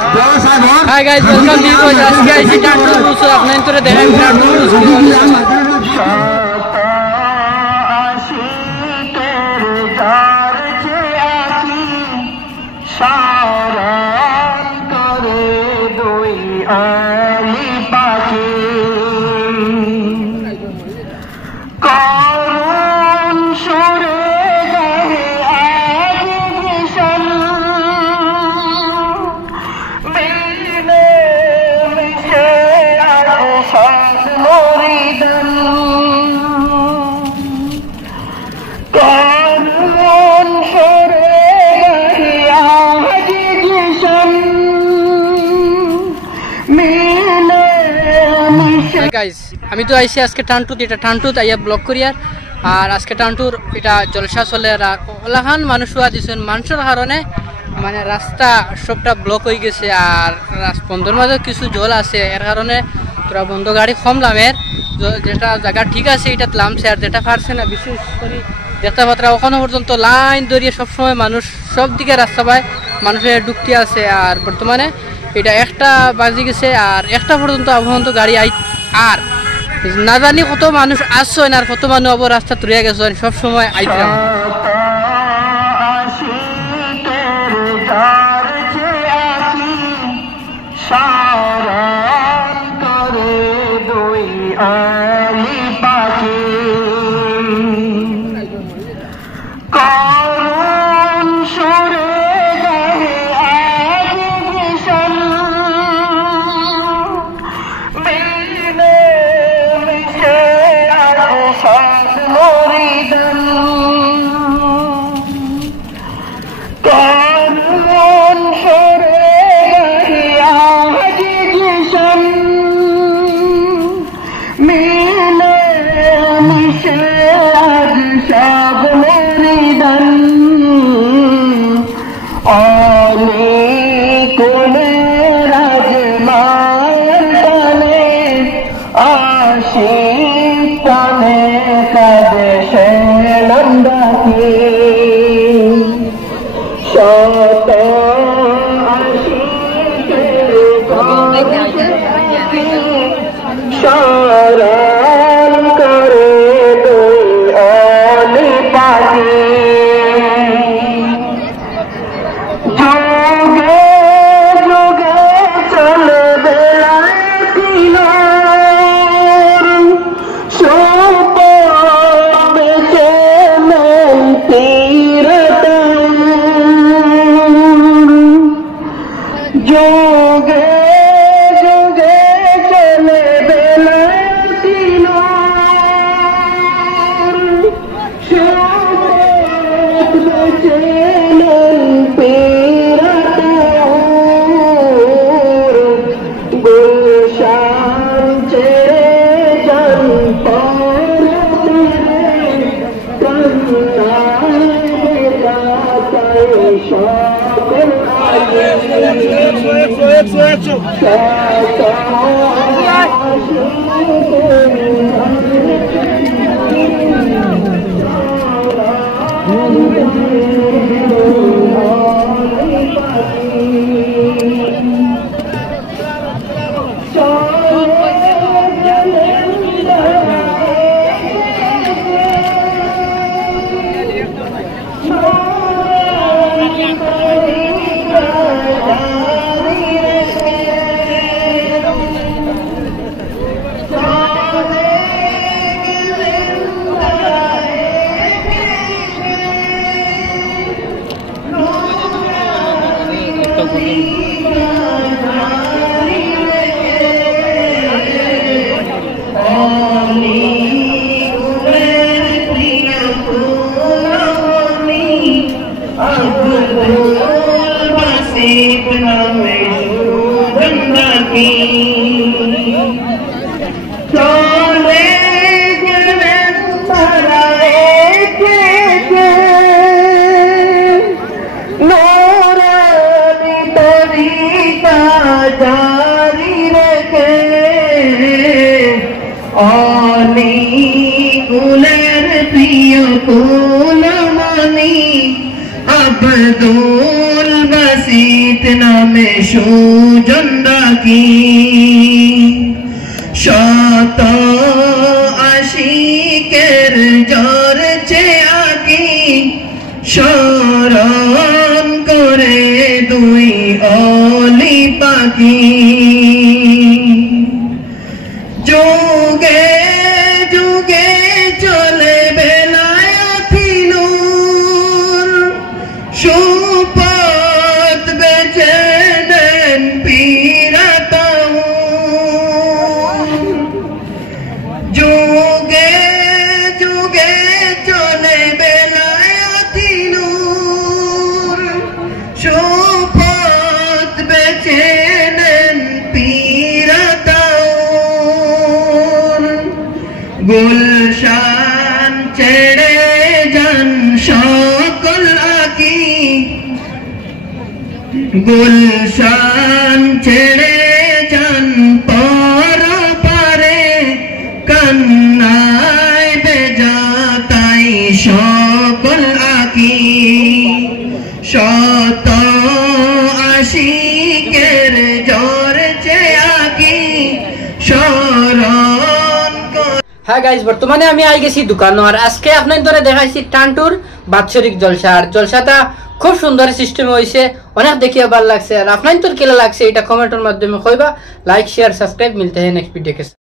Hi guys, welcome to you. Aski aisi Tantur Rusu. Apne intore dekha Tantur Rusu. Guys আমি তো আইছি আজকে টানটুত এটা টানটুত আইয়া ব্লক করিয়ার আর আজকে টানটুর এটা জলসা চলে আর ওলাখান মানুষ হওয়া দিছেন মানুষের কারণে মানে রাস্তা সবটা ব্লক হয়ে গেছে আর বন্ধর মাঝে কিছু জল আছে এর কারণে তোরা বন্ধ গাড়ি কম লামের যেটা জায়গা ঠিক আছে এটা লামছে আর যেটা পারছে না বিশেষ করে যেটা মাত্রা ওখানে পর্যন্ত লাইন ধরিয়ে সবসময় মানুষ সব দিকে রাস্তা পায় মানুষের ডুবতে আছে আর বর্তমানে এটা একটা বাজি গেছে আর একটা পর্যন্ত আবহাওয়া গাড়ি আর না জানি কত মানুষ আসছেন আর কত মানুষ আবার রাস্তা তুলে গেছেন সব সময় আইতে Abdul বাসিত নামে সুজন ডাকি শত আশিকের ঝরছে আকি স্মরণ করে দুই অলি পাখি যুগে যুগে চলে বেলায়েতি নূর সুপথ বেছে নেন পীরাতাউন যুগে যুগে চলে বেলায়েতি নূর সুপথ বেছে নেন পীরাতাউন গুলশান ছেড়ে যান সকল আকি গুলশান ছেড়ে যান পর পারে কান্নায় বেজা তাই সকল আকি শত আশিকের ঝরছে আকি স্মরণ করে। হ্যাঁ গাইজ, বর্তমানে আমি আই গেছি দোকানো আর আজকে আপনার ধরে দেখাইছি টানটুর বাৎসরিক জলসা। আর জলসাটা খুব সুন্দর সিস্টেম হয়েছে, অনেক দেখিয়ে ভালো লাগছে। আর আপনার তোর কেলা লাগছে এটা কমেন্টের মাধ্যমে কইবা। লাইক শেয়ার সাবস্ক্রাইব, মিলতে হয় নেক্সট ভিডিও के